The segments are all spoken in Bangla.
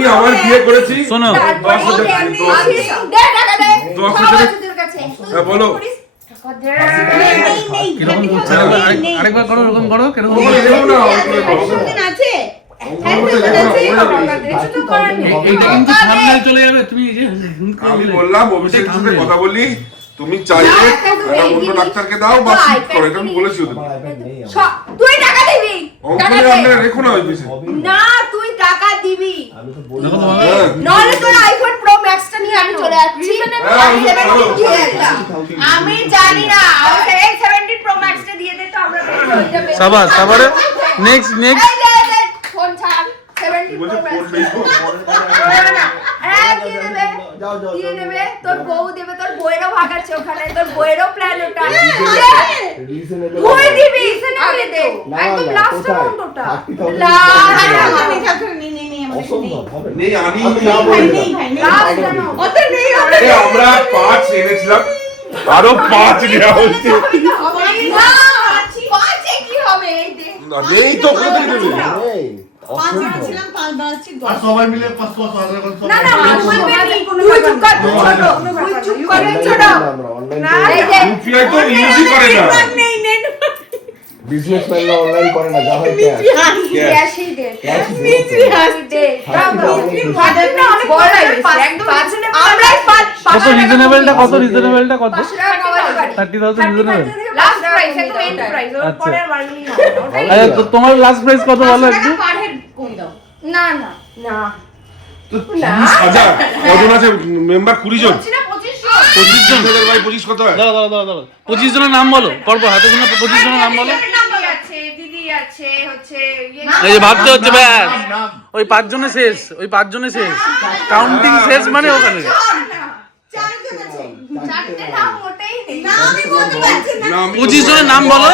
আমি আমার বিয়ে করেছি। শোনো 10,000 বলো আরেকবার করো, ওরকম করো, কিরকম এইটা কিন্তু সামনে চলে যাবে। তুমি আমি বললাম অভিষেকের সাথে কথা বলি, তুমি চাইলে একটা অন্য ডাক্তারকে দাও বা শিফট করো, এটা আমি বলেছি ওদের। তুই টাকা দিবি, অঙ্কনে আমরা রেখো না ওই পিছে। না তুই টাকা দিবি, আমি তো বলি নলে তোর আইফোন প্রো ম্যাক্সটা নিয়ে আমি চলে যাচ্ছি। আমি জানি না, আমাকে এই 17 প্রো ম্যাক্সটা দিয়ে দে তো আমরা সাবাস সাবারে। নেক্সট ফোন ছাড় 17 প্রো ম্যাক্স দিয়ে দেবে, তোর বউ দেবে, তোর বউয়েরও ভাগ আছে ওখানে, তোর বউয়েরও প্ল্যান ওটা তুই দিবি আগে দে, একদম লাস্ট অ্যামাউন্টটা নেই আনি আমরা 5 এনেছিলাম, আরো 5 নেওয়া হচ্ছে। কি হবে নেই তো কোথা থেকে দেবে? সবাই মিলে 500 না না তুই চুপ কর, তুই চুপ কর ছোট না ইউপিআই তো ইউজই করে না। বিজনেসম্যানরা অনলাইন করে না, যা হয় ক্যাশই দে, দে কত রিজনেবলটা, কত রিজনেবলটা, কত 30,000 রিজনেবল। লাস্ট প্রাইস একদম এন্ড প্রাইস, ওর পরে আর বাড়ানি না। আচ্ছা তো তোমার লাস্ট প্রাইস কত বলো একটু? না না না তো 30,000 কজন আছে মেম্বার? 20 জন। 25 জন ভাই 25 কত হয়? দাঁড়াও দাঁড়াও দাঁড়াও, 25 জনের নাম বলো, পরপর হাতে গুনে 25 জনের নাম বলো। দিদি আছে হচ্ছে এই যে ভাবতে হচ্ছে ব্যাস, ওই 5 জনে শেষ, ওই 5 জনে শেষ, কাউন্টিং শেষ মানে ওখানে। চারটে নাম মোটেই নেই, না, আমি 25 জনের নাম বলো,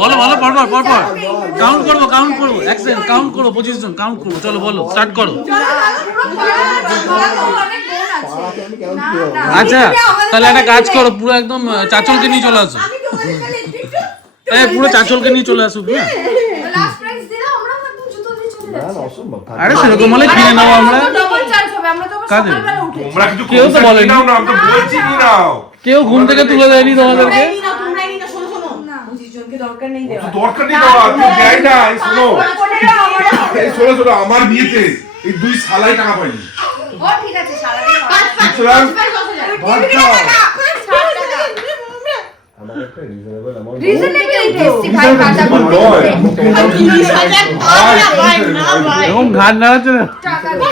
বলো বলো পরপর পরপর কাউন্ট করবো এক সেকেন্ড কাউন্ট করো, 25 জন কাউন্ট করবো, চলো বলো স্টার্ট করো। আচ্ছা তাহলে একটা কাজ করো, পুরো একদম চাচলকে নিয়ে চলে আসো, পুরো চাচলকে নিয়ে চলে আসুক। হ্যাঁ লাস্ট প্রাইস দিলে আমরা একদম জুতো দিয়ে চলে যাচ্ছি। অসম্ভব। আরে সেরকম হলে কিনে নাও আমরা। ডবল চার্জ হবে, আমরা তো কাজে? সকালবেলা উঠে তোমরা কিছু কেউ তো বলেনি। নাও না, আমি তো বলছি কি নাও। কেউ ঘুম থেকে তুলে দেয়নি তোমাদেরকে। দরকার নেই দেওয়া। দরকার নেই বাবা, তুই দেয় না। এই শোনো, এই শোনো শোনো, আমার বিয়েতে এই 2 শালাই টাকা পাইনি। ও ঠিক আছে সারাদিন সুতরাং আমার একটা রিজনেবল অ্যামাউন্ট রিজনেবল টেস্টি ভাই কাটা করতে এরকম ঘাট নাড়াচ্ছে না। টাকা দে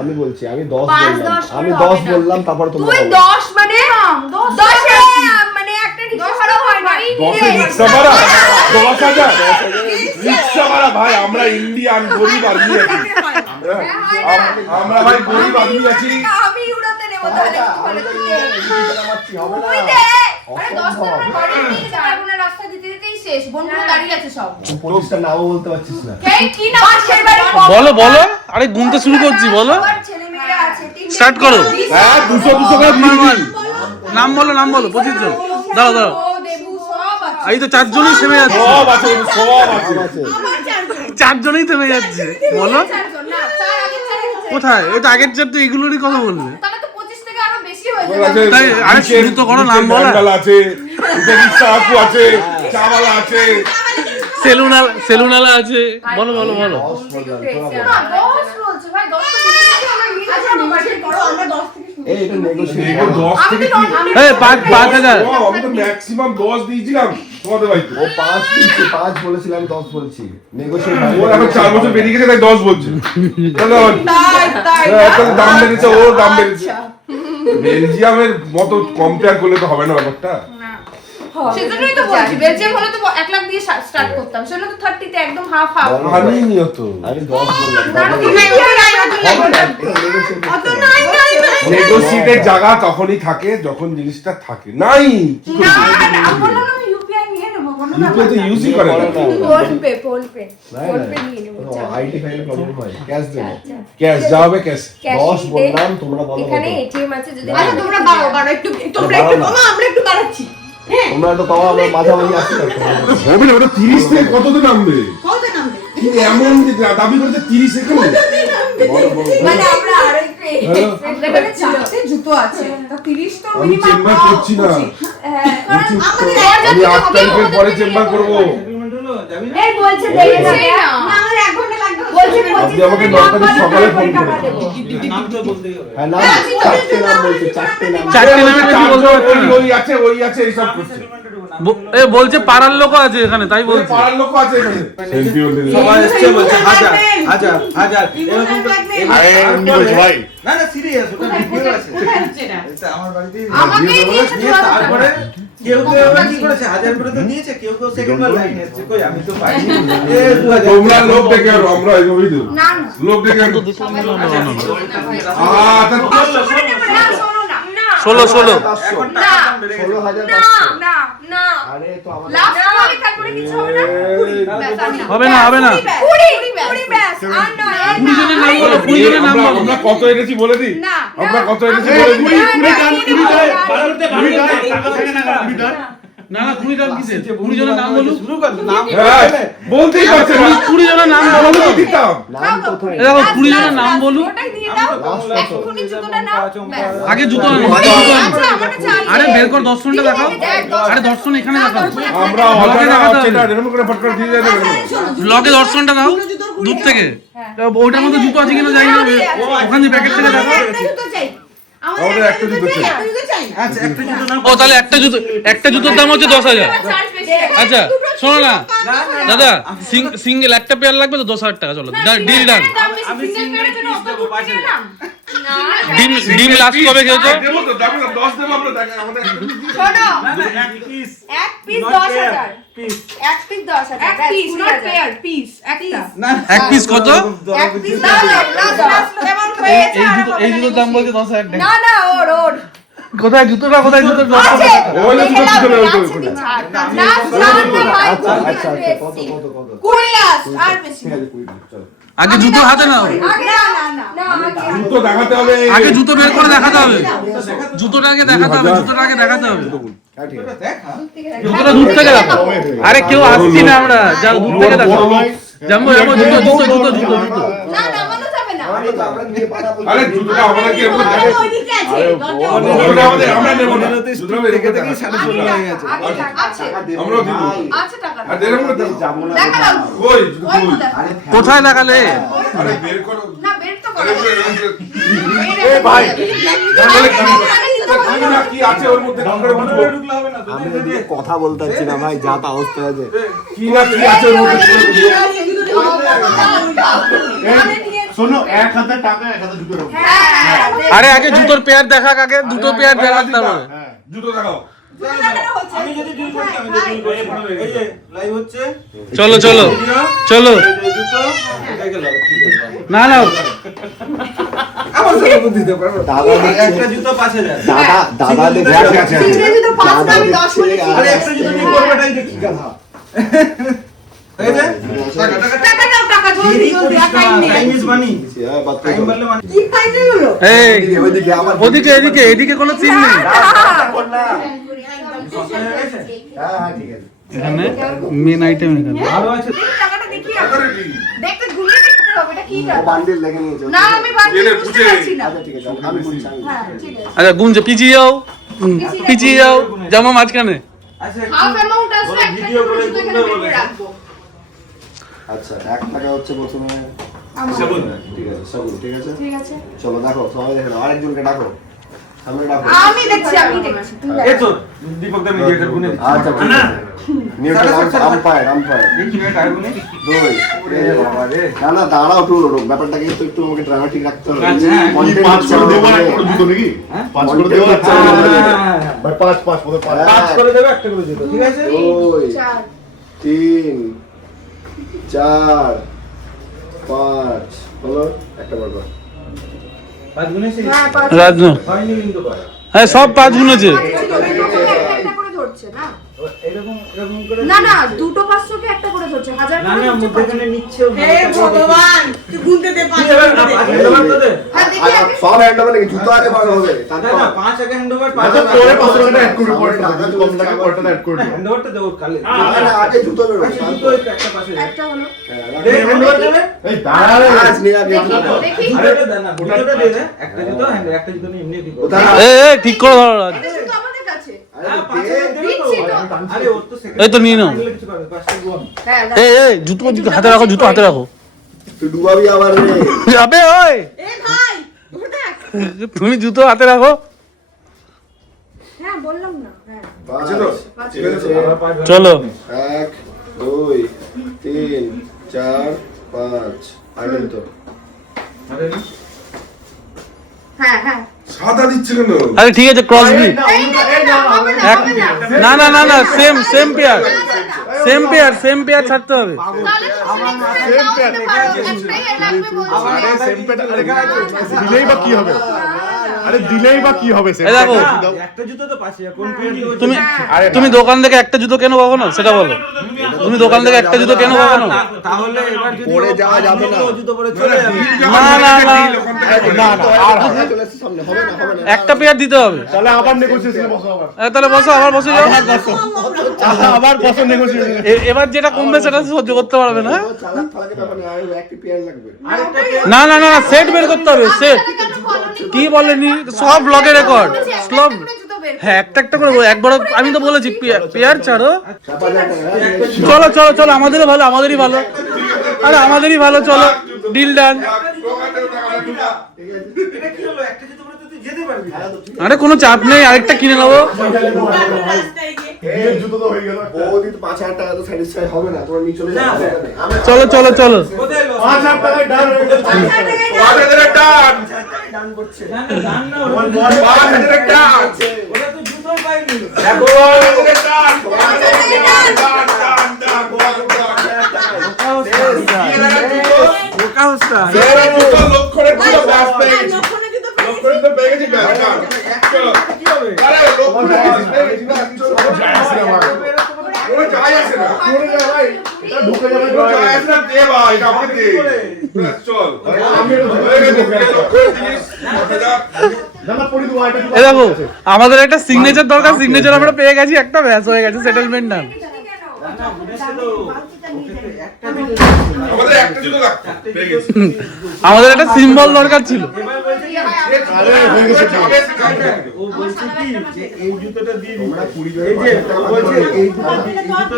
আমি বলছি, আমি 10 5, বললাম, 10 আমি করে 10 হবে না। বললাম, তারপর তোমরা তুই বলো। 10 মানে 10 এ মানে একটা রিকশা ভাড়া হয় না। 10 এ রিকশা ভাড়া 10,000 রিকশা ভাড়া ভাই, আমরা ইন্ডিয়ান গরিব আদমি আছি। আমরা ভাই গরিব আদমি আছি। আমি উড়াতে নেব তাহলে ওখানে তুই দে। হবে না। তুই দে। আরে 10 টা আমরা বাড়ি নিয়ে যাবো না, রাস্তা দিতে দিতেই শেষ। বন্ধুরা দাঁড়িয়ে আছে সব। 25টা নামও বলতে পারছিস না। কে কি না পাশের বাড়ি বলো বলো, আরে গুনতে শুরু করছি, বলো আমার ছেলে মেয়েরা আছে, স্টার্ট করো। হ্যাঁ 200 করে দিয়ে দিন। নাম বলো 25 জন। দাঁড়াও দাঁড়াও, ও দেবু সব আছে। এই তো 4 জনই থেমে যাচ্ছে, সব আছে, সব আছে। আছে। 4 জনই থেমে যাচ্ছে। বলো চারজন না, চার আগে চার আগে। কোথায়? এটা আগের চার তো এগুলোরই কথা বলবে। তাহলে তো 25 থেকে আরো বেশি হয়ে বল যাবে। আছে, তাই, আরে নিচের- শুরু তো করো, নাম নিচের বলো। ভ্যান্ডাল আছে, নিচের রিকশা আপু আছে, চাওয়ালা আছে। সেলুনালা আছে। বলো বলো বলো। 10 বললাম, তোরা না, বল। 10 বলছে ভাই, 10 তো দিতে দিতে আমরা নিয়ে যাবো। আমরা 10 থেকে এই এটা নেগোশিয়েট এগুলো 10 আমি থেকে তো কি? এই 5,000। ও, আমি তো ম্যাক্সিমাম 10 দিয়েছিলাম তোমাদের বাড়িতে। ও 5 দিচ্ছে, 5 বলেছিলাম, 10 বলছি। নেগোশিয়েট ও এখন 4 বছর বেরিয়ে গেছে তাই 10 বলছে। তাহলে তাই তাহলে দাম বেড়েছে, ওর দাম বেড়েছে। বেলজিয়ামের মতো কম্পেয়ার করলে তো হবে না ব্যাপারটা। সেজন্যই তো বলছি, বেলজিয়াম হলে তো 1 লাখ দিয়ে স্টার্ট করতাম, সেজন্য তো 30 তে একদম হাফ হাফ। আমি নিয়ত আমি 10 বললাম। না না হবে না, এটা নেগোশিয়েট অত নাই নাই নাই নেগোসিয়েটের জায়গা তখনই থাকে যখন জিনিসটা থাকে। নাই কি না করবি? না, আমি বললাম আমি ইউপিআই নিয়ে নেব, কোনো ইউপিআই তো ইউজই করে না। ফোন পে নাই নিয়ে নেব। আইডি ফাইলে প্রবলেম হয়, ক্যাশ দেবো। ক্যাশ যা হবে ক্যাশ। 10 বললাম, তোমরা বলো এখানে কত। এটিএম আছে, যদি আচ্ছা, তোমরা বাড়ো একটু, তোমরা একটু কমা, আমরা একটু বাড়াচ্ছি। হ্যাঁ তোমরা তো পাওয়া, আমরা মাঝামাঝি আসছি না। হবে না, ওটা 30 থেকে কততে নামবে? কত নামবে? কি এমন দাবি করেছে 30 সেকেন্ড? মানে আমরা আরো একটু এখানে 4টে জুতো আছে তা 30 তো আমি মিনিমাম চেম্বার করছি না, আমাদের আমি 8 তারিখের পরে চেম্বার করব। এই বলছে দেখে না না আমার 1 ঘন্টা লাগবে বলছে আপনি আমাকে 9 তারিখ সকালে ফোন করুন। হ্যাঁ না, চারটে নাম বলছে, চারটে নাম। চারটে নামের বেশি বলতে পারছি না। ওই আছে এইসব করছে। এ বলছে পাড়ার লোকও আছে এখানে, তাই ওই বলছে। পাড়ার লোক আছে এখানে। সেন্টিমেন্টাল। সবাই এসছে বলছে হাজার এরকম আরে এমনি বলছে ভাই। না না সিরিয়াস ওটা ভিডিও আছে এটা আমার বাড়িতে আমাকেই দিয়েছে নিয়ে তারপরে কেউ কেউ এবার কি করেছে 1000 করে তো দিয়েছে কেউ কেউ সেকেন্ড বার লাইন এসেছে কই আমি তো পাইনি এ 2000 তোমরা লোক ডেকে আনো, আমরা এইভাবেই দেব। না না লোক ডেকে আনো। তা শোনো না 16 এখন না। টাকা কম বেড়ে গেছে 16,500 না না আরে তো আমাদের লাস্ট হবে তারপরে কিছু হবে না 20 ব্যাস আর না হবে না, হবে না। 20 ব্যাস আর না 20 জনের নাম বলো, 20 জনের নাম বলো। আমরা কত এনেছি বলে দিই? না আমরা কত এনেছি বলে দিই? না না 20 জন কিসের? 20 জনের নাম বলো। শুরু কর নাম হ্যাঁ, বলতেই পারছে না। 20 জনের নাম বলো বলো। তো দিতাম। নাম কোথায়? এ দেখো 20 জনের নাম বলো। ওটাই দিয়ে দাও এক্ষুনি জুতোটা নাও ব্যাস আগে জুতো আনো, আচ্ছা, জুতো আনো। আমারটা চাই। আরে বের কর দর্শনটা দেখাও। আরে দর্শন এখানে দেখাও। আমরা ব্লগে অজানা দেখাতে হচ্ছে হবে। না, এরকম করে ফট করে দিয়ে দেয় না। ব্লগে দর্শনটা দাও দূর থেকে। ওইটার মধ্যে জুতো আছে কিনা জানি না, ওখান থেকে প্যাকেট থেকে দেখাও। একটা জুতো চাই আমাদের একটা জুতো চাই। একটা জুতো চাই আচ্ছা একটা জুতো নাম ও তাহলে একটা জুতোর দাম হচ্ছে 10,000। চার্জ বেশি আচ্ছা শোনো না দাদা, সিঙ্গেল একটা পেয়ার লাগবে তো 10,000 টাকা, চলো ডিল ডান। আমি সিঙ্গেল পিস দেবো 5000 ডিম লাস্ট কবে খেয়েছো? দেবো তো, দেবো না, 10 দেবো আমরা, দেখেন আমাদের একটা জুতো দিন। শোনো না না এক পিস এক পিস 10,000 পিস এক পিস 10,000 এক পিস নট পেয়ার পিস একটা না এক পিস কত? এক পিস দাও লাস্ট কেমন হয়েছে এই জুতোর দাম বলছে 10,000 টাকা। না না ওর কোথায় জুতোটা, কোথায় জুতোর দাম? আছে ওই যে জুতো পিছনে ওই তো, ওই তো। লাস্ট আচ্ছা আচ্ছা আচ্ছা, কত কত কত? 20 লাস্ট আর বেশি ঠিক আছে, 20 চলো। আগে জুতো হাতে নাও, আগে না না আগে জুতো দেখাতে হবে। আগে জুতো বের করে দেখাতে হবে। জুতোটা আগে দেখাতে হবে, জুতোটা আগে দেখাতে হবে। হ্যাঁ ঠিক আছে। দেখা জুতোটা দূর থেকে দেখো। আরে কেউ আসছি না আমরা, যাও দূর থেকে দেখো। জাম্বো জাম্বো জুতো জুতো জুতো জুতো জুতো। না নামানো যাবে না আরে তো আমরা নিয়ে পাঠাবো। আরে জুতোটা আমাদেরকে এরকম আরে দেখাতে হবে। ওইদিকে আছে দরজা জুতোটা আমাদের, আমরা নেবো না। জুতোটা আমরা থেকে এরকম থেকে দেখাতে হবে। 16,000 হয়ে গেছে আছে টাকা দেবো আমরাও দিব। ভাই। আছে টাকা আর এরকম করে দাও। যাবো না দেখা ভাই। দাও ওই জুতো ওই কই? তো দেখো। আরে কোথায় দেখালে? আরে বের করো। না বের তো আরে করো এ ভাই, তাহলে কি আছে ওর মধ্যে, কি করে বুঝবো? ঢুকলে হবে না আমি এদিকে কথা বলতে পারছি না ভাই, যা তা অবস্থা আছে। কি না কি আছে ওর মধ্যে, কি করে বুঝবো? শোনো, এক হাতে টাকা, এক হাতে জুতো রাখো। আরে আগে জুতোর পেয়ার দেখাক, আগে দুটো পেয়ার দেখাতে হবে। জুতো দেখাও। আমি যদি ডিল করতে আমি তো ডিল করতে পারবো এই যে লাইভ হচ্ছে চলো চলো চলো। এই যে জুতো এই গেল না না আমার সাথে বুদ্ধি দিতে পারবো দাদা দেখছে। একটা জুতো 5000 দাদা দেখছে। আছে, আছে, আছে। তিনটে জুতো পাঁচ দাদা আমি 10 দেখছে, বলেছি আরে একটা জুতো নিয়ে করবেটাই দেখি গাধা এই যে টাকা টাকা টাকা দাও টাকা জলদি জলদি আর টাইম নেই টাইম ইজ মানি হ্যাঁ, বাদ টাইম করো। বললে মানি কি ফাইনাল হলো এই ওইদিকে, ওইদিকে আমার ওদিকে এদিকে এদিকে কোনো সিন নেই। কর না। হ্যাঁ হ্যাঁ ঠিক আছে। এখানে মেন আইটেম এখানে। আরো আছে টাকাটা দেখি আরে কি? দেখতে ঘুরিয়ে দেখতে হবে এটা কি ও টাকা বান্ডিল দেখে নিয়েছে। না আমি বাকি জেনে বুঝতে বুঝে। পারছি না আচ্ছা ঠিক আছে, আমি বলছি আমি। হ্যাঁ ঠিক আছে আচ্ছা গুঞ্জে পিছিয়ে যাও, পিছিয়ে যাও, জামা মাঝখানে। আচ্ছা হাফ অ্যামাউন্ট আসবে একটা ভিডিও করে শুধু এখানে গুনলে বের বলে। রাখবো আচ্ছা 1 টাকা হচ্ছে প্রথমে। সাবুন ঠিক আছে, সাবুন ঠিক আছে। ঠিক আছে চলো দেখো, সবাই দেখে নাও। আরেকজনকে ডাকো, সামনে ডাকো। আমি দেখছি তুমি এই তো দীপক দা মিডিয়েটর গুনে আচ্ছা ঠিক না আছে। Newton umpire umpire. দেখি না টাকা গুনে 2 ওরে বাবা রে না না দাঁড়াও একটু, ব্যাপারটাকে তো একটু আমাকে ড্রামাটিক রাখতে হবে। আচ্ছা, হ্যাঁ। কি Content 5 হচ্ছে করে দেবো আমাদের। একটা জুতো নাকি? হ্যাঁ? 5 করে দেবো একটা হ্যাঁ, জুতো। হ্যাঁ, ভাই 5 5 বলে 5। পাঁচ করে দেবে একটা করে জুতো ঠিক আছে 2 চার 3 4 5 হলো একটা বলবো। পাঁচ গুনেছি হ্যাঁ পাঁচ রাজনু হয়নি কিন্তু করা হ্যাঁ সব 5 গুনেছে। একটা করে ধরছে না এরকম এরকম করে না না, দুটো 500 কে একটা করে ধরছে, 1000 না করে না ধরছে, মধ্যখানে নিচ্ছে হে ভগবান তুই গুনতে দে 5 হ্যাঁ দেখি আগে। সব হ্যান্ড ওভার নাকি জুতো আগে বার হবে দাদা 5 আগে হ্যান্ডওভার আচ্ছা তোরে 500 টাকা অ্যাড করবি পরে টাকা কম টাকা পরে টাকা অ্যাড করবি হ্যান্ডওভারটা দেবো কালে আগে জুতো বের হবে জুতো একটা পাশে একটা হলো। দে হ্যান্ডওভার দেবে এই দাঁড়া রে আজ নিয়ে আগে দেখি আরে ওটা দে না জুতোটা দিয়ে দে একটা জুতো একটা জুতো নিয়ে এমনি ঠিক ওটা ঠিক করে ধরো রাজ। এটা শুধু আমাদের কাছে। দিচ্ছি তো আরে ওর তো সেকেন্ড এই তো নিয়ে নাও। কিছু করবে পাঁচটা গুয়াম হ্যাঁ জুতো হাতে রাখো, জুতো হাতে রাখো। তুই ডুবাবি আবার রে যাবে ওই, এ ভাই ওটা দেখ তুমি জুতো হাতে রাখো। হ্যাঁ বললাম না, হ্যাঁ পাঁচ, ঠিক আছে আবার পাঁচ চলো 1 2 3 4 5 আইলেন তো আরে হ্যাঁ হ্যাঁ। সাদা দিচ্ছে কেন? আরে ঠিক আছে, ক্রসবি। এই না, হবে না, হবে না। না না না না, সেম পেয়ার ছাড়তে হবে। তাহলে তো সেম পেয়ার একটাই লাগবে বলছি। সেম পেটা দিলেই বা কি হবে আরে দিলেই বা কি হবে এই দেখো, একটা জুতো তো পাশে কোন পিরিয়ড তুমি দোকান থেকে একটা জুতো কেন কখনো, সেটা বলো। তুমি দোকান থেকে একটা জুতো কেন কখনো? তাহলে এবার যদি পরে যাওয়া যাবে না। ও জুতো পরে চলে যাবে না না না, না না আর হবে চলে এসেছে সামনে হবে না হবে না একটা পেয়ার দিতে হবে। তাহলে আবার নেগোসিয়েশনে বসো আবার তাহলে বসো, আবার বসে যাও। আবার বসো নেগোসিয়েশনে এবার যেটা কমবে সেটা সহ্য করতে পারবে না। চালাক ফালাকে ব্যাপার নেই আর একটা পেয়ার লাগবে আরেকটা না না না, সেট বের করতে হবে, সেট। কি বলেনি, সব ব্লগে রেকর্ড সব। হ্যাঁ একটা একটা করে একবার, আমি তো বলেছি পেয়ার ছাড়ো। 5000 টাকা চলো চলো চলো, আমাদেরই ভালো, আমাদেরই ভালো, আরে আমাদেরই ভালো, চলো ডিল ডান। এটা কি হলো একটা জুতো পরে তো তুই যেতে পারবি না আরে কোনো চাপ নেই, আরেকটা কিনে নেবো। রাস্তায় গিয়ে এই জুতো তো হয়ে গেল বৌদি তো 5000 টাকা তো স্যাটিসফাই হবে না তোমরা নিয়ে চলে যাও আমরা চলো চলো চলো, কোথায় লস 5000 টাকায় ডান হয়ে গেল বাজারের টান, ডান করছে না না দান না বাজারের টান, ওটা তো জুতোই পাইনি দেখো বাজারের টান, টান টান টান, বোকা হস্তা এরা দুটো লক্ষণের পুরো বাস পেয়ে গেছি, যখন জুতো লক্ষণের তো পেয়ে গেছি ব্যাস কার। চলো কি হবে আরে লক্ষণের বাস পেয়ে গেছি না, চলো যায় আসে না ভাই, কোনো যায় আসে না, পড়ে যা ভাই এটা ঢুকে যাবে কোনো যায় আসে না, দে ভাই এটা আমাকে দে, ব্যাস চল আমি এটা হয়ে গেছে, লক্ষণের জিনিস 5000 না না পড়ি দেবো এটা এ দেখো আমাদের একটা সিগনেচার দরকার, সিগনেচার আমরা পেয়ে গেছি, একটা ব্যাস হয়ে গেছে, সেটেলমেন্ট না। না বুঝেছে তো একটা জুতো আমাদের একটা জুতো লাগতো, পেয়ে গেছি। আমাদের একটা সিম্বল দরকার ছিল। এবার বলছে কি আরে হয়ে গেছে যাবে সেখানে। ও বলছে কি যে এই জুতোটা দিয়ে তোমরা 20 এই যে ও বলছে এই জুতো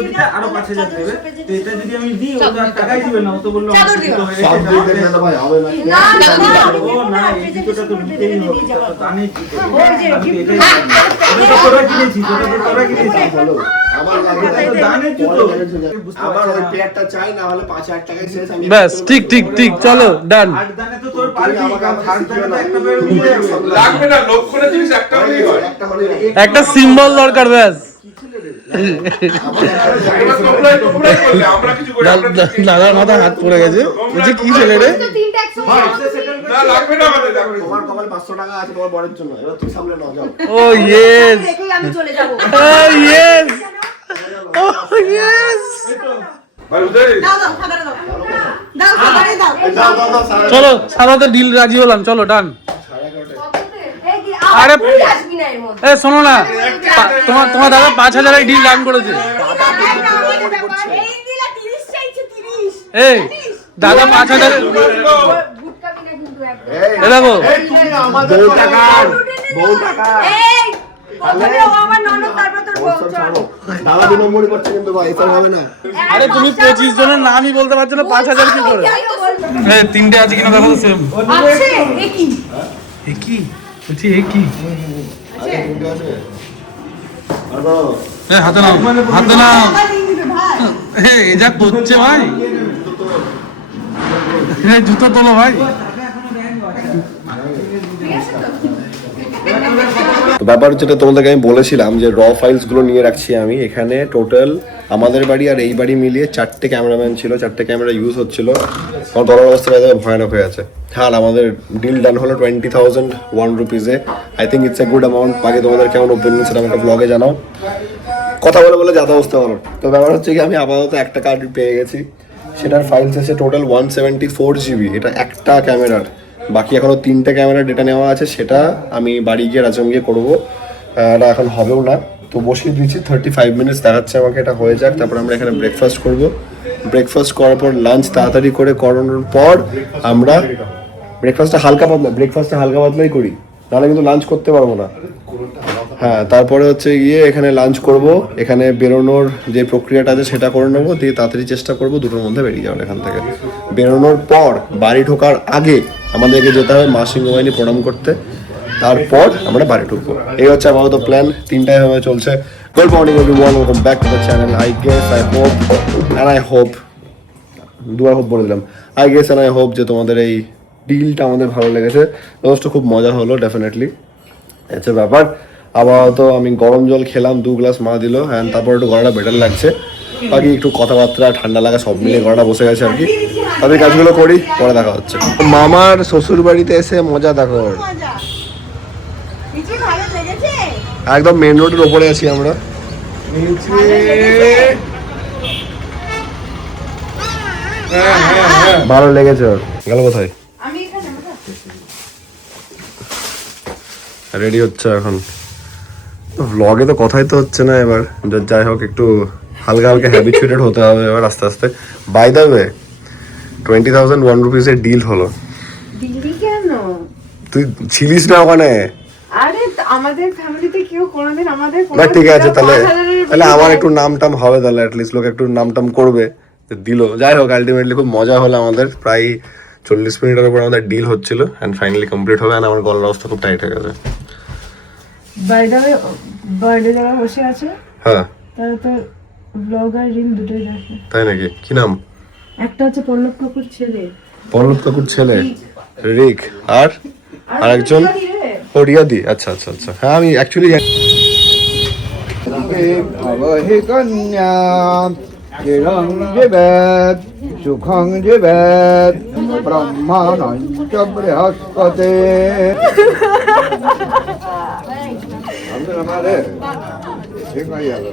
দিতে আরো 5000 দেবে তো এটা যদি আমি দিই ও তো আর টাকাই দিবে না ও তো বললো আমার জুতো হয়ে সব গেছে, দিক থেকে না ভাই হবে না না, না, না। ও না এই জুতোটা তো নিতেই হবে এটা তো দানের জুতো আমি তো এটাই এটা তো তোরা কিনেছিস ওটা তো তোরা কিনেছিস বলো আমার লাগে এটা তো দানের জুতো বুঝতে আমার পারছি ওই না। পেয়ারটা চাই না হলে 5000 টাকায় শেষ আমি ব্যাস ঠিক ঠিক ঠিক, চলো ডান। আট দানে তো তোর পারবি কারণ আট দানে তো একটা বের মিলে যাবে লাগবে না, লক্ষণের জিনিস একটা হলেই হয়। একটা হলে একটা সিম্বল দরকার, ব্যাস। এবার তোমরাই করলে, আমরা কিছু করি, আমরা কিছু করি। দাদার মাথায় হাত পড়ে গেছে, বলছে কি ছেলে রে। তো তিনটা একসঙ্গে না লাগবে না আমাদের, লাগবে না। তোমার কপালে 500 টাকা আছে তোমার বরের জন্য এবার তুই সামলে নাও যাও ও ইয়েস, দেখেই আমি চলে যাবো। ইয়েস, ও ইয়েস। ভাই বুঝতে পেরেছিস? দাও দাও খাবার দাও দাও খাবারে দাও দাও দাও দাও সারা চলো সাদাতে ডিল রাজি হলাম, চলো ডান। এই কি আরে, আরে পুরি আসবি না এর মধ্যে। এ শোনো না, তোমার দাদা 5000 ডিল ডান করেছে। এই দিলা 30 চাইছে 30 এই দাদা 5000, ভুটকা কিনে কিন্তু একদম। এই এ দেখো এই তুমি আমাদের বউ টাকা বউ টাকা এই প্রথমে ও আমার ননদ, তারপর তোর বউ, চল। দাদা 2 নম্বরই করছে কিন্তু ভাই এটা হবে না আরে তুমি 25 জনের নামই বলতে পারছো না, 5000 কি করে? যাই তো বলবো। এই তিনটে আছে কিনা দেখো তো সেম। আছে, এ কি? এ কি বলছি, এ কি? আগে তিনটে আছে আর বড় এ হাতে নাও, হাতে নাও। খাবার নিয়ে নিবে ভাই এ যা করছে ভাই, এ জুতো তোলো ভাই। তো ব্যাপার যেটা তোমাদেরকে আমি বলেছিলাম যে র ফাইলসগুলো নিয়ে রাখছি আমি এখানে টোটাল আমাদের বাড়ি আর এই বাড়ি মিলিয়ে 4টে ক্যামেরাম্যান ছিল, 4টে ক্যামেরা ইউজ হচ্ছিল, আমার ডলার অবস্থা বাইরে ভয়ানক হয়ে আছে। হ্যাঁ আমাদের ডিল ডান হলো 20,001 রুপিসে। I think it's a good amount. বাকি তোমাদের কেমন ওপিনিয়ন সেটা আমাকে ব্লগে জানাও। কথা বলে বলে যাতা অবস্থা হলো। তো ব্যাপার হচ্ছে কি আমি আপাতত একটা কার্ড পেয়ে গেছি, সেটার ফাইলস আছে টোটাল 174 GB। এটা একটা ক্যামেরার, বাকি এখনো 3টে ক্যামেরার ডেটা নেওয়া আছে, সেটা আমি বাড়ি গিয়ে রাজম গিয়ে করবো। এটা এখন হবেও না, তো বসিয়ে দিয়েছি। 35 মিনিটস দেখাচ্ছে আমাকে, এটা হয়ে যাক, তারপর আমরা এখানে ব্রেকফাস্ট করব। ব্রেকফাস্ট করার পর লাঞ্চ তাড়াতাড়ি করে করানোর পর আমরা ব্রেকফাস্টটা হালকা পাতলাই করি, নাহলে কিন্তু লাঞ্চ করতে পারবো না। হ্যাঁ, তারপরে হচ্ছে গিয়ে এখানে লাঞ্চ করব, এখানে বেরোনোর যে প্রক্রিয়াটা আছে সেটা করে নেবো, দিয়ে তাড়াতাড়ি চেষ্টা করবো 2টোর মধ্যে বেরিয়ে যাওয়ার এখান থেকে। বেরোনোর পর বাড়ি ঢোকার আগে আমাদেরকে যেতে হবে মা সিংহবাহিনী প্রণাম করতে, তারপর আমরা বাড়ি ঢুকবো। এই হচ্ছে আপাতত প্ল্যান, 3টায় ভাবে চলছে। Good morning everyone, welcome back to the channel. I hope যে তোমাদের এই ডিলটা আমাদের ভালো লেগেছে। যথেষ্ট খুব মজা হলো, ডেফিনেটলি হচ্ছে ব্যাপার। আপাতত আমি গরম জল খেলাম 2 গ্লাস, মা দিল, অ্যান্ড তারপর একটু গলাটা বেটার লাগছে। বাকি একটু কথাবার্তা, ঠান্ডা লাগা সব মিলিয়ে গলাটা বসে গেছে আর কি। তাদের কাজগুলো করি, পরে দেখা হচ্ছে। মামার শ্বশুর বাড়িতে এসে মজা দেখো, মজা নিচে ভালো লেগেছে। একদম মেন রোডের ওপরে আছি আমরা। ভালো লেগেছে ওর। গেল কোথায়? আমি এখানে রেডি হচ্ছে এখন। ব্লগে তো কথাই তো হচ্ছে না এবার, যাই হোক একটু হালকা হালকা হ্যাবিচুয়েটেড হতে হবে এবার আস্তে আস্তে। বাই দ্য ওয়ে 20,001 রুপিসের ডিল হলো। দিল্লি কেন? তুই ছিলিস না ওখানে? আরে আমাদের ফ্যামিলিতে কেউ কোনোদিন আমাদের না ঠিক আছে, তাহলে আমার একটু নাম টাম হবে, তাহলে অ্যাটলিস্ট লোক একটু নাম টাম করবে। দিল, যাই হোক আলটিমেটলি খুব মজা হলো আমাদের। প্রায় 40 মিনিটের উপর আমাদের ডিল হচ্ছিল, অ্যান্ড ফাইনালি কমপ্লিট হবে। আমার গলার অবস্থা খুব টাইট হয়ে গেছে। বাই দ্য ওয়ে, বার্থডে যারা বসে আছে হ্যাঁ, তারা তো ব্লগ আর রিল দুটোই দেখে। তাই নাকি? কি নাম? একটা হচ্ছে পল্লব কাপুর ছেলে, পল্লব কাকুর ছেলে রিক, আর আরেকজন ও রিয়াদি। আচ্ছা আচ্ছা আচ্ছা, হ্যাঁ আমি অ্যাকচুয়ালি ভবহি কন্যা চিরং জীবেত সুখং জীবেত ব্রহ্মাণং চ বৃহস্পতি। আমারে ঠিক হয়ে গেল।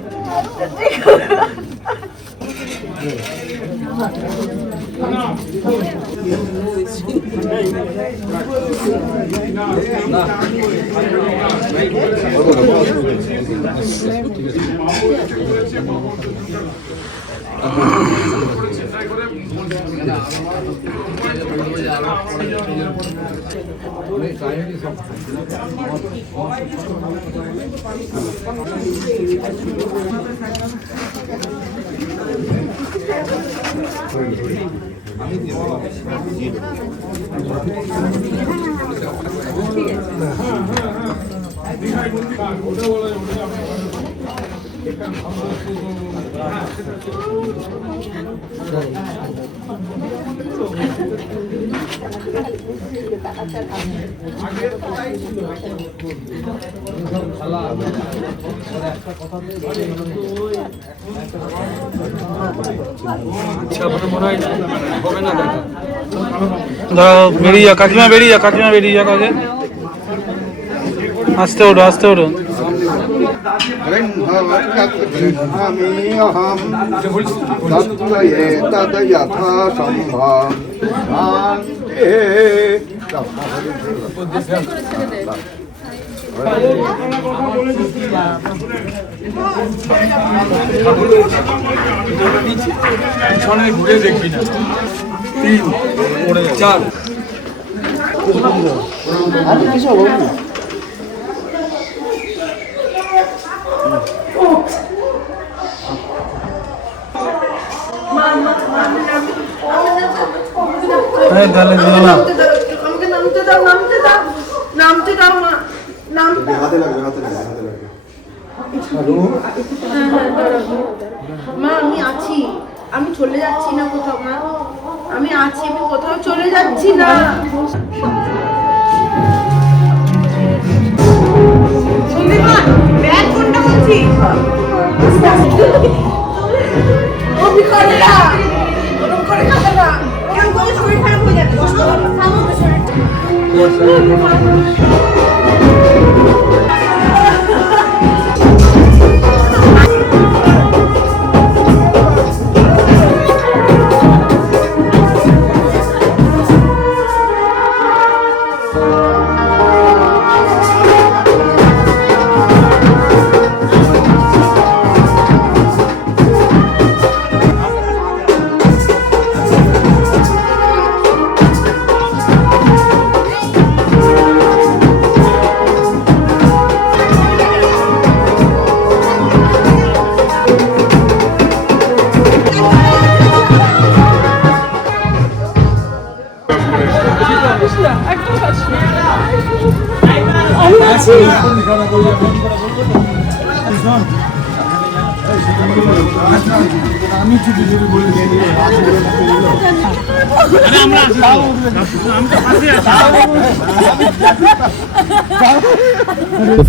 বেরিয়ে যা কাকিমা, বেরিয়ে যা কাকিমা, বেরিয়ে যা কাকে। আস্তে ওঠো, আস্তে ওঠো। গৃহ্ণামিহম তত্ত্বয়ে তদ যথা সম্ভব শান্তি। পিছনে ঘুরে দেখবি না। 3 4 তাহলে দিও না। আমাকে নামতে দাও, নামতে দাও, নামতে দাও মা, নামতে দাও। হাতে লাগবে, হাতে লাগবে, হাতে লাগবে। মা আমি আছি, আমি চলে যাচ্ছি না কোথাও মা, আমি আছি, আমি কোথাও চলে যাচ্ছি না। ব্যাগ কোনটা বলছি? আমি করে না, ওরকম করে খাবে না, কেউ বলে শরীর খারাপ হয়ে যাবে। শরীর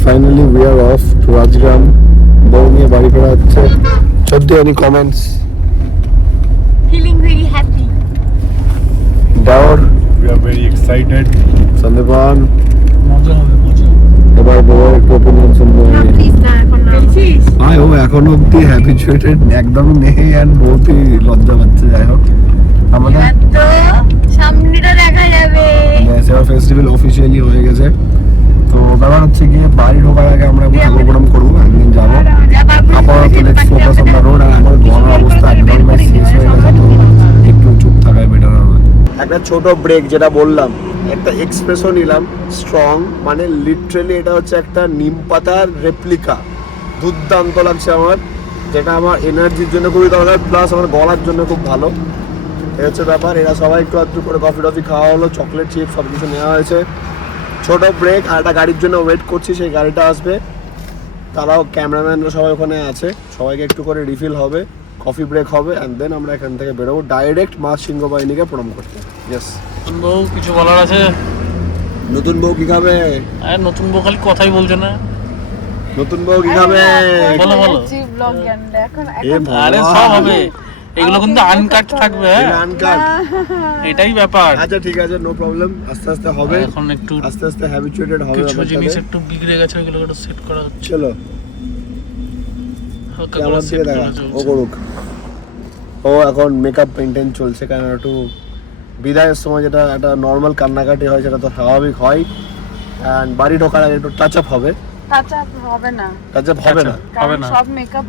finally we are off to Rajgram. বউ নিয়ে বাড়ি ফেরা হচ্ছে। সত্যি any comments? Feeling very happy. ডাওর We are very excited. Sandipan এবার বউয়ের একটু ওপিনিয়ন শুনবো। Please না এখন না। আয় ও এখনো অব্দি হ্যাবিচুয়েটেড একদমই নেই আর বহুতই লজ্জা পাচ্ছে। যাই হোক আমাদের তো সামনেটা দেখা যাবে। এবার ফেস্টিভ্যাল অফিসিয়ালি হয়ে গেছে। তো ব্যাপার হচ্ছে গিয়ে বাড়ি ঢোকার আগে আমরা ঠাকুর প্রণাম করবো, একদিন যাবো। আপাতত let's focus on the road. আর আমার ঘরের অবস্থা একদম শেষ হয়ে গেছে, তো একটু চুপ থাকাই বেটার হবে। একটা ছোট ব্রেক, যেটা বললাম, একটা এক্সপ্রেসও নিলাম স্ট্রং, মানে লিটারালি এটা হচ্ছে একটা নিম পাতার রেপ্লিকা। দুর্দান্ত লাগছে আমার, যেটা আমার এনার্জির জন্য খুবই দরকার, প্লাস আমার গলার জন্য খুব ভালো। এই হচ্ছে ব্যাপার। এরা সবাই একটু আধটু করে কফি টফি খাওয়া হলো, চকলেট চিপস সব কিছু নেওয়া হয়েছে। ছোট ব্রেক, আর একটা গাড়ির জন্য ওয়েট করছি, সেই গাড়িটা আসবে। তারাও ক্যামেরাম্যানরা সবাই ওখানে আছে, সবাইকে একটু করে রিফিল হবে, কফি ব্রেক হবে, অ্যান্ড দেন আমরা এখান থেকে বেরোবো ডাইরেক্ট মা সিংহ বাহিনীকে প্রণাম করতে। ইয়েস। বউ কিছু বলার আছে? নতুন বউ কি খাবে? আর নতুন বউ খালি কথাই বলছে না। নতুন বউ কি খাবে? বলো বলো। ব্লগ জানলে এখন এ আরে সব হবে, এগুলো কিন্তু আনকাট থাকবে। আনকাট, এটাই ব্যাপার। আচ্ছা ঠিক আছে, নো প্রবলেম, আস্তে আস্তে হবে। এখন একটু আস্তে আস্তে হ্যাবিচুয়েটেড হবে কিছু জিনিস ব্যাপারটাতে। একটু বিগড়ে গেছে, ওইগুলো একটু সেট করা হচ্ছে। চলো হালকা কেমন করে থেকে সেট দেখা করা ও চলছে। করুক। ও এখন মেকআপ মেনটেন চলছে, কারণ একটু বিদায়ের সময় যেটা একটা নর্মাল কান্নাকাটি হয় সেটা তো স্বাভাবিক হয়। অ্যান্ড বাড়ি ঢোকার আগে একটু টাচ আপ হবে। টাচ আপ হবে না, টাচ আপ হবে না, হবে না। সব মেকআপ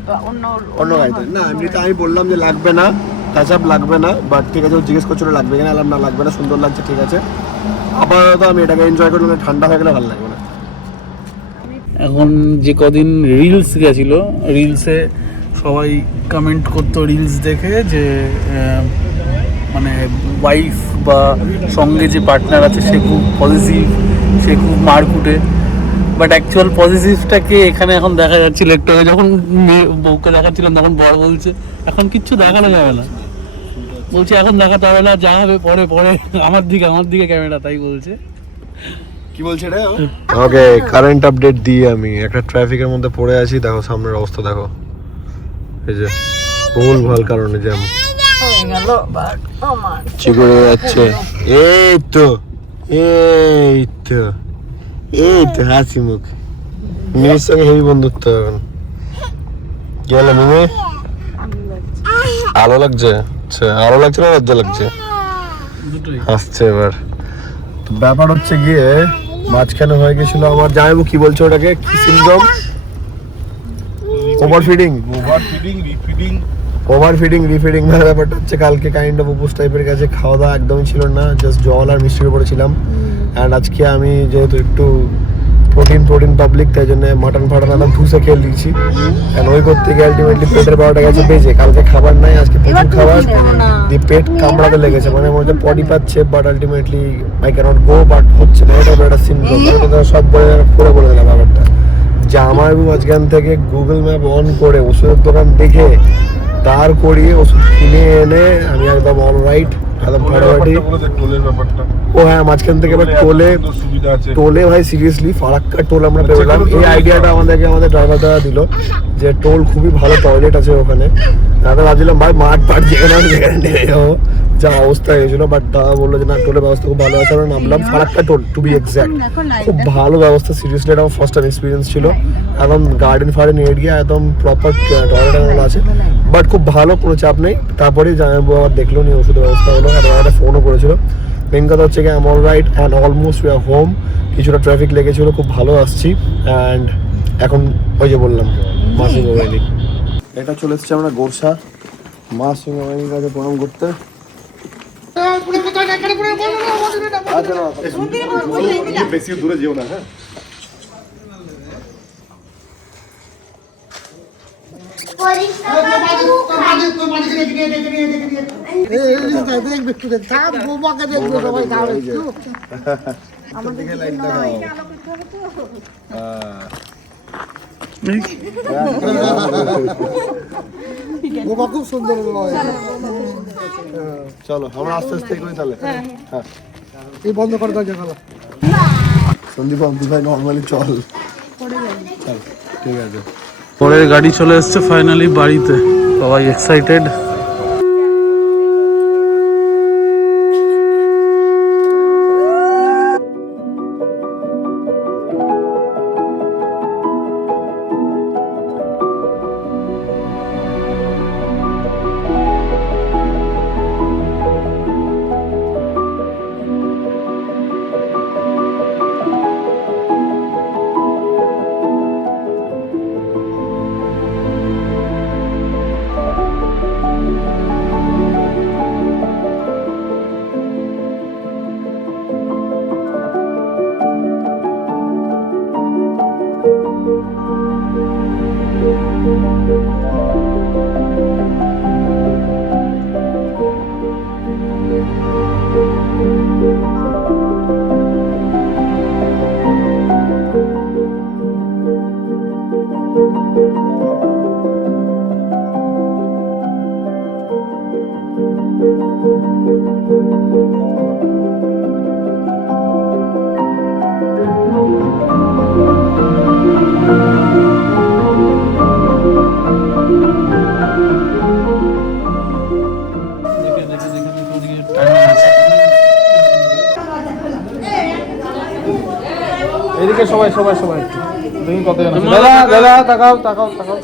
অন্য গাড়িতে না। এমনিতে আমি বললাম যে লাগবে না, টাচ আপ লাগবে না, বাট ঠিক আছে, ও জিজ্ঞেস করছিল লাগবে কিনা, এলাম না লাগবে না, সুন্দর লাগছে, ঠিক আছে। আপাতত আমি এটাকে এনজয় করি, মানে ঠান্ডা হয়ে গেলে ভালো লাগবে না। এখন যে কদিন রিলস গেছিল, রিলসে সবাই কমেন্ট করতো রিলস দেখে যে মানে ওয়াইফ বা সঙ্গে যে পার্টনার আছে সে খুব পজিটিভ, সে খুব মারকুটে। বাট অ্যাকচুয়াল পজিটিভটাকে এখানে এখন দেখা যাচ্ছিল। একটু আগে যখন বউকে দেখাচ্ছিলাম তখন বড় বলছে এখন কিচ্ছু দেখানো যাবে না, বলছে এখন দেখাতে হবে না, যা হবে পরে পরে, আমার দিকে ক্যামেরা, তাই বলছে। কি বলছে রে? ওকে, কারেন্ট আপডেট দিই আমি। একটা ট্রাফিকের মধ্যে পড়ে আছি, দেখো সামনের অবস্থা দেখো, এই যে ভুল ভাল কারণে জ্যাম হয়ে গেল। বাট আমার চিকুরে যাচ্ছে। এই তো এই তো এই তো হাসি মুখ। মেয়ের সঙ্গে হেভি বন্ধুত্ব এখন। কি হলো মিমি? আলো লাগছে? আচ্ছা, আলো লাগছে না লজ্জা লাগছে? দুটোই। হাসছে এবার। তো ব্যাপার হচ্ছে গিয়ে মাঝখানে হয়ে গেছিল আমার, জানাবো কি বলছো ওটাকে, কি সিনড্রোম? ওভারফিডিং রিফিডিং। মানে ব্যাপারটা হচ্ছে কালকে কাইন্ড অফ উপোস টাইপের কাছে, খাওয়া দাওয়া একদমই ছিল না, জাস্ট জল আর মিষ্টির উপরে ছিলাম। অ্যান্ড আজকে আমি যেহেতু একটু প্রোটিন পাবলিক, তাই জন্য মাটন ফাটন একদম ধুসে খেয়ে দিয়েছি। অ্যান্ড ওই করতে গিয়ে আলটিমেটলি পেটের 12টা গেছে বেজে। কালকে খাবার নাই, আজকে প্রচুর খাবার দিয়ে পেট কামড়াতে লেগেছে, মানে মনে হচ্ছে বডি পাচ্ছে, but ultimately I can't go, but হচ্ছে না। এটা একটা সিনড্রোম, সব বলে করে দিলাম ব্যাপারটা। জামাইবু আজকাল থেকে গুগল ম্যাপ অন করে ওষুধের দোকান দেখে দাঁড় করিয়ে ওষুধ কিনে এনে আমি একদম অলরাইট, একদম ফাটাফাটি। ও হ্যাঁ, মাঝখান থেকে এবার টোলে ভাই সিরিয়াসলি ফারাক্কা টোল আমরা বেরোলাম। এই আইডিয়াটা আমাদের ড্রাইভার দ্বারা দিল যে টোল খুবই ভালো টয়লেট আছে ওখানে। দাদা ভাবছিলাম ভাই মাঠ যেখানে নেমে যাবো, যা অবস্থা হয়েছিল, বাট দাদা বললো যে না, টোলের ব্যবস্থা খুব ভালো আছে। আমরা নামলাম Farakka toll, to be exact. খুব ভালো ব্যবস্থা, সিরিয়াসলি এটা আমার ফার্স্ট টাইম এক্সপিরিয়েন্স ছিল। একদম গার্ডেন ফার্ডেন এরিয়া, একদম প্রপার টয়লেট আছে, বাট খুব ভালো, কোনো চাপ নেই। তারপরেই জানাবো আবার দেখলো নি ওষুধের ব্যবস্থা হলো, আর একটা ফোনও করেছিল। মেন কথা হচ্ছে কি, I am alright and almost we are home. কিছুটা ট্রাফিক লেগেছিল, খুব ভালো আসছি। অ্যান্ড এখন ওই যে বললাম মা সিংহ বাহিনী, এটা চলে এসেছি আমরা গোরসা মা সিংহ বাহিনীর কাছে প্রণাম করতে। বেশি দূরে যেও না, হ্যাঁ। খুব সুন্দর চলো আমরা আস্তে আস্তে করি তাহলে। হ্যাঁ এই বন্ধ করে দাও জায়গা সন্দীপ ভাই নর্মালি চল চল ঠিক আছে। পরের গাড়ি চলে এসছে ফাইনালি বাড়িতে, সবাই এক্সাইটেড। এদিকে সবাই সবাই সবাই দেখি কত জন আছে। দাদা দাদা তাকাও তাকাও তাকাও।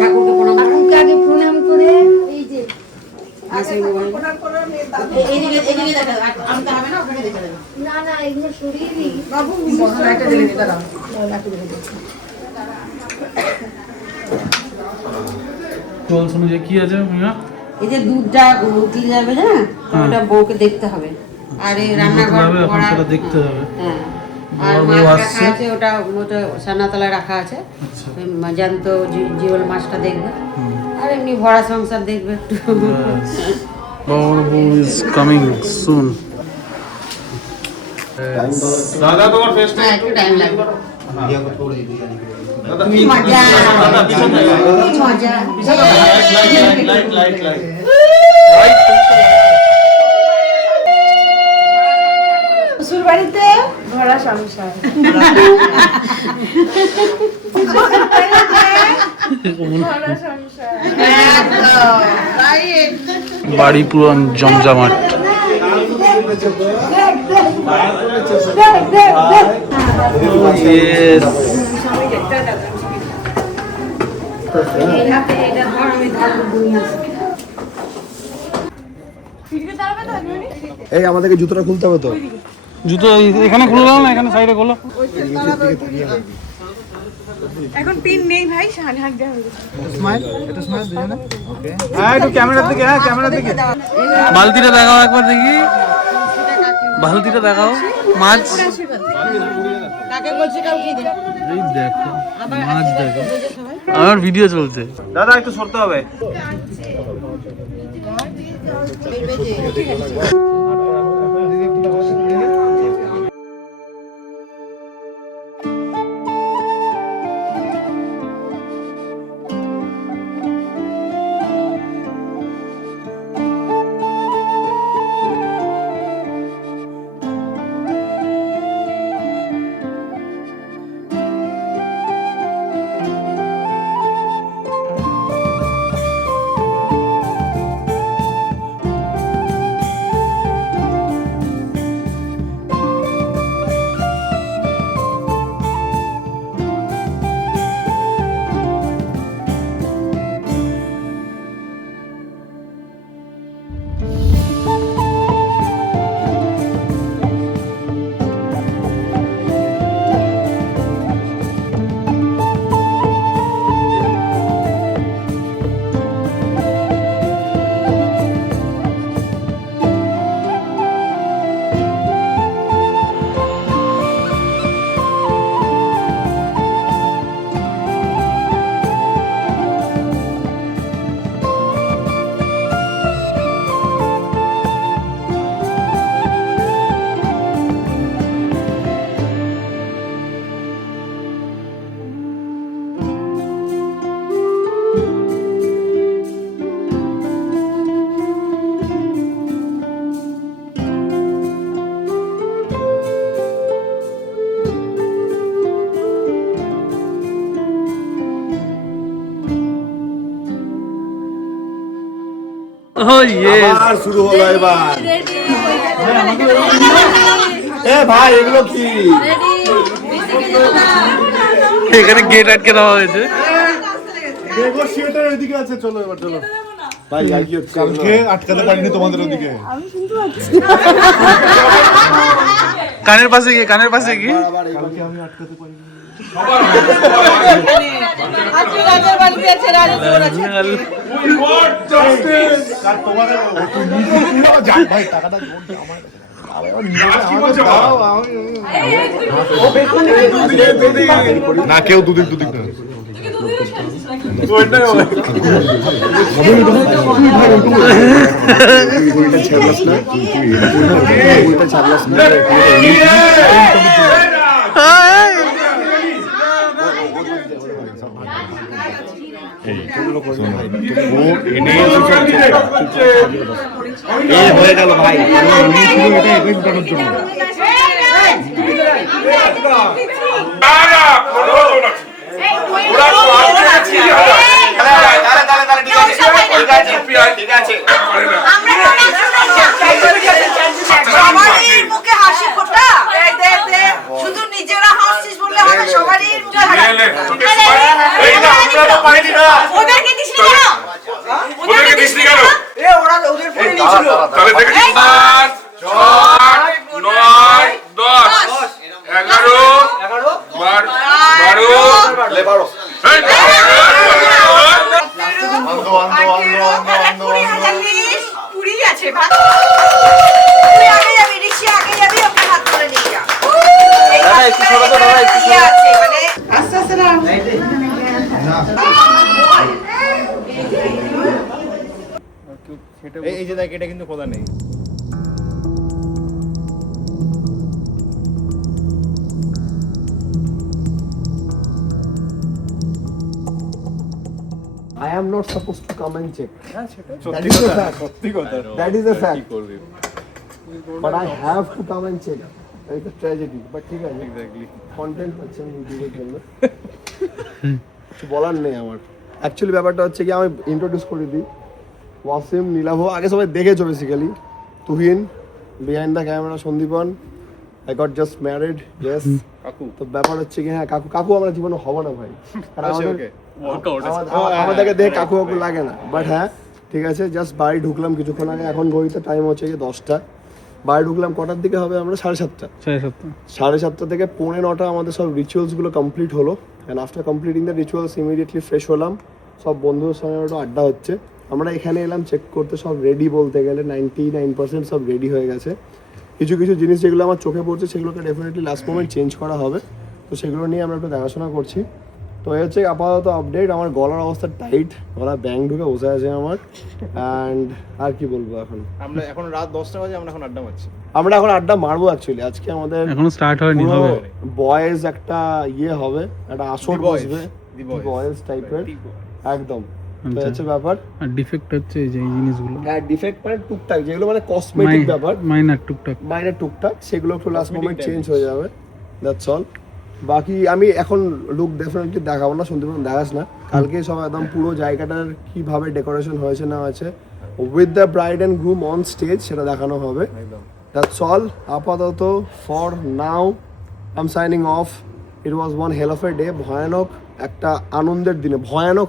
ঠাকুরকে আগে প্রণাম করে এই যে না না এগুলো সরিয়ে দিই বাবু চল শুনে যে কি আছে মিয়া। এই যে দুধটা উতলে যাবে না, ওটা বউকে দেখতে হবে। আর এই রান্নাঘর এখন সেটা দেখতে হবে। হ্যাঁ, আর বড় মাছ আসছে। রাখা আছে, ওটা ওটা সান্নাতলায় রাখা আছে। ওই জ্যান্ত জিওল মাছটা দেখবে, আর এমনি ভরা সংসার দেখবে একটু। Babu is coming soon. দাদা তোমার ফেসটা হ্যাঁ, একটু টাইম লাগবে। দাদা কি মজা, কি মজা। লাইট শ্বশুর বাড়িতে ভরা সংসার ভরা সংসার বাড়ি পুরো জমজমাট। Yes. এটা ধর, আমি ধারণ বুনি আছে। এই আমাদেরকে জুতোটা খুলতে হবে তো। জুতো এখানে খুলে দাও না, এখানে সাইডে খোলো। এখন পিন নেই ভাই, সাড়ে হাত দেওয়া হয়েছে। হ্যাঁ একটু ক্যামেরার দিকে, হ্যাঁ ক্যামেরার দিকে। বালতিটা দেখাও একবার দেখি, বালতিটা দেখাও। মাছ কাকে বলছি কাউকে দে। এই দেখো মাছ দেখো, আমার ভিডিও চলছে। দাদা একটু সরতে হবে। ও ইয়েস আর শুরু হলো এবার এ ভাই এগুলো কি এখানে গেট আটকে দেওয়া হয়েছে। নেগোশিয়েটর ওইদিকে আছে, চলো এবার চলো। ভাই আর কি হচ্ছে কালকে আটকাতে পারিনি তোমাদের ওদিকে। কানের পাশে গিয়ে কালকে আমি আটকাতে পারিনি। ভাই টাকাটা না কেউ দুদিক না হয়ে গেল ভাই সবারই মুখে হাসি ফোটা, শুধু নিজেরা হাসছিস বললে হবে, সবারই মুখে হাসি। ওদেরকে দিস নি কেন? ওদেরকে দিস নি কেন? ওরা ওদের ফোনে নিয়েছিল। তাহলে দেখে 5 6 9 10 11 12 লেবারো এই পুরি আছে ভাত। তুই আগে যাবি, ঋষি আগে যাবি, ওকে হাত ধরে নিয়ে যা। দাদা একটু সরো তো, দাদা একটু সরো। আছে মানে আস্তে আস্তে না। এই যে দেখ, এটা কিন্তু খোদা নেই। I am not supposed to come and check. সত্যি কথা, সত্যি কথা। That is a fact. But I have to come and check. It's a tragedy. But ঠিক আছে, কন্টেন্ট পাচ্ছি আমি ইউটিউবের জন্য। কিছু বলার নেই আমার। অ্যাকচুয়ালি ব্যাপারটা হচ্ছে কি, আমি ইন্ট্রোডিউস করে দিই। ওয়াসিম, নীলাভ, আগে সবাই দেখেছো basically. Tuhin, behind the camera Sandipan. I got just married. Yes. কাকু। তো ব্যাপার হচ্ছে কি, হ্যাঁ কাকু আমরা জীবনে হব না ভাই। আমাদেরকে দেখে কাকু লাগে না, বাট হ্যাঁ ঠিক আছে। জাস্ট বাড়ি ঢুকলাম কিছুক্ষণ আগে, এখন ঘড়িতে টাইম হচ্ছে কি 10টা। বাড়ি ঢুকলাম কটার দিকে হবে, আমরা 7:30। 7:30 থেকে 9:45 আমাদের সব রিচুয়ালসগুলো কমপ্লিট হলো। And after completing the rituals immediately fresh হলাম। সব বন্ধুদের সঙ্গে একটু আড্ডা হচ্ছে। আমরা এখানে এলাম চেক করতে, সব রেডি বলতে গেলে 99% সব রেডি হয়ে গেছে। কিছু জিনিস যেগুলো আমার চোখে পড়ছে সেগুলোকে ডেফিনেটলি লাস্ট মোমেন্ট চেঞ্জ করা হবে। তো সেগুলো নিয়ে আমরা একটু দেখাশোনা করছি। তো এই হচ্ছে আপাতত আপডেট। আমার গলার অবস্থা টাইট, গলা ব্যাং ঢুকে বসে আছে আমার। অ্যান্ড আর কি বলবো, আমরা এখন রাত 10টা বাজে, আমরা এখন আড্ডা মারছি। আমরা এখন আড্ডা মারবো অ্যাকচুয়ালি। আজকে আমাদের এখনো স্টার্ট হয়নি, হবে বয়েজ একটা ইয়ে হবে, একটা আসর বসবে বয়েজ টাইপের একদম। তো হচ্ছে ব্যাপার। আর ডিফেক্ট হচ্ছে এই যে এই জিনিসগুলো, হ্যাঁ ডিফেক্ট মানে টুকটাক, যেগুলো মানে কসমেটিক ব্যাপার, মাইনার টুকটাক, সেগুলো একটু লাস্ট মোমেন্ট চেঞ্জ হয়ে যাবে। That's all. বাকি আমি এখন লুক ডেফিনেটলি দেখাবো না, শুনতে দেখাস না। কালকে সব একদম পুরো জায়গাটার কিভাবে ডেকোরেশন হয়েছে না হয়েছে with the bride and groom on stage, সেটা দেখানো হবে। That's all. আপাতত for now I am signing off. It was one hell of a day. ভয়ানক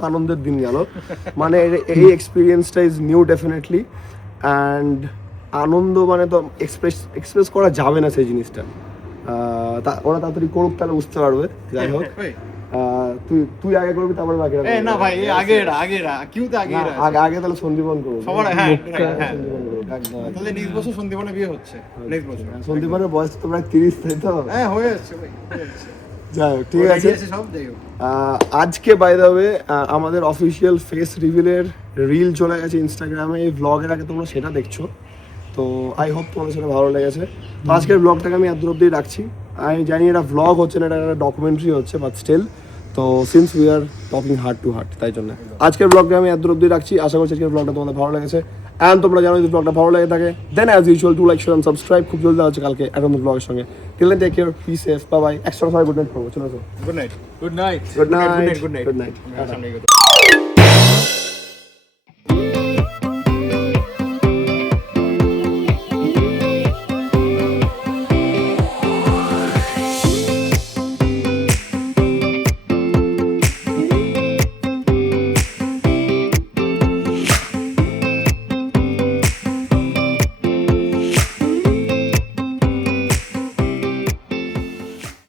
আনন্দের দিন গেল। মানে এই এক্সপিরিয়েন্সটা ইজ নিউ ডেফিনেটলি। অ্যান্ড আনন্দ মানে তো এক্সপ্রেস করা যাবে না সেই জিনিসটা। ওরা তাড়াতাড়ি করুক, তাহলে বুঝতে পারবে। যাই হোক, তুই আগে করবি, তারপরে বাকিরা। না ভাই, আগে তাহলে সন্দীপন করবো। তাহলে নেক্সট বছর সন্দীপনের বিয়ে হচ্ছে। নেক্সট বছর সন্দীপনের বয়স তো প্রায় 30, তাই তো? হ্যাঁ হয়ে যাচ্ছে ভাই। যাই হোক, ঠিক আছে। আজকে বাই দ্য ওয়ে আমাদের অফিসিয়াল ফেস রিভিলের রিল চলে গেছে ইনস্টাগ্রামে। এই ব্লগের আগে তোমরা সেটা দেখছো, তো আই হোপ তোমাদের সেটা ভালো লেগেছে। তো আজকের ব্লগটাকে আমি এত অব্দি রাখছি। আমি জানি এটা ব্লগ হচ্ছে না, এটা একটা ডকুমেন্টারি হচ্ছে, বাট স্টিল তো since we are talking heart to heart, তাই জন্য আজকের ব্লগটা আমি এত অব্দি রাখছি। আশা করছি আজকের ব্লগটা তোমাদের ভালো লেগেছে। অ্যান্ড তোমরা জানো যদি ব্লগটা ভালো লেগে থাকে, then as usual to like, share and subscribe. খুব জলদি হচ্ছে কালকে একটা নতুন ব্লগের সঙ্গে। Till then take care, be safe, bye bye. Extra সবাই গুড নাইট করবো, চলো। Good night. Good night.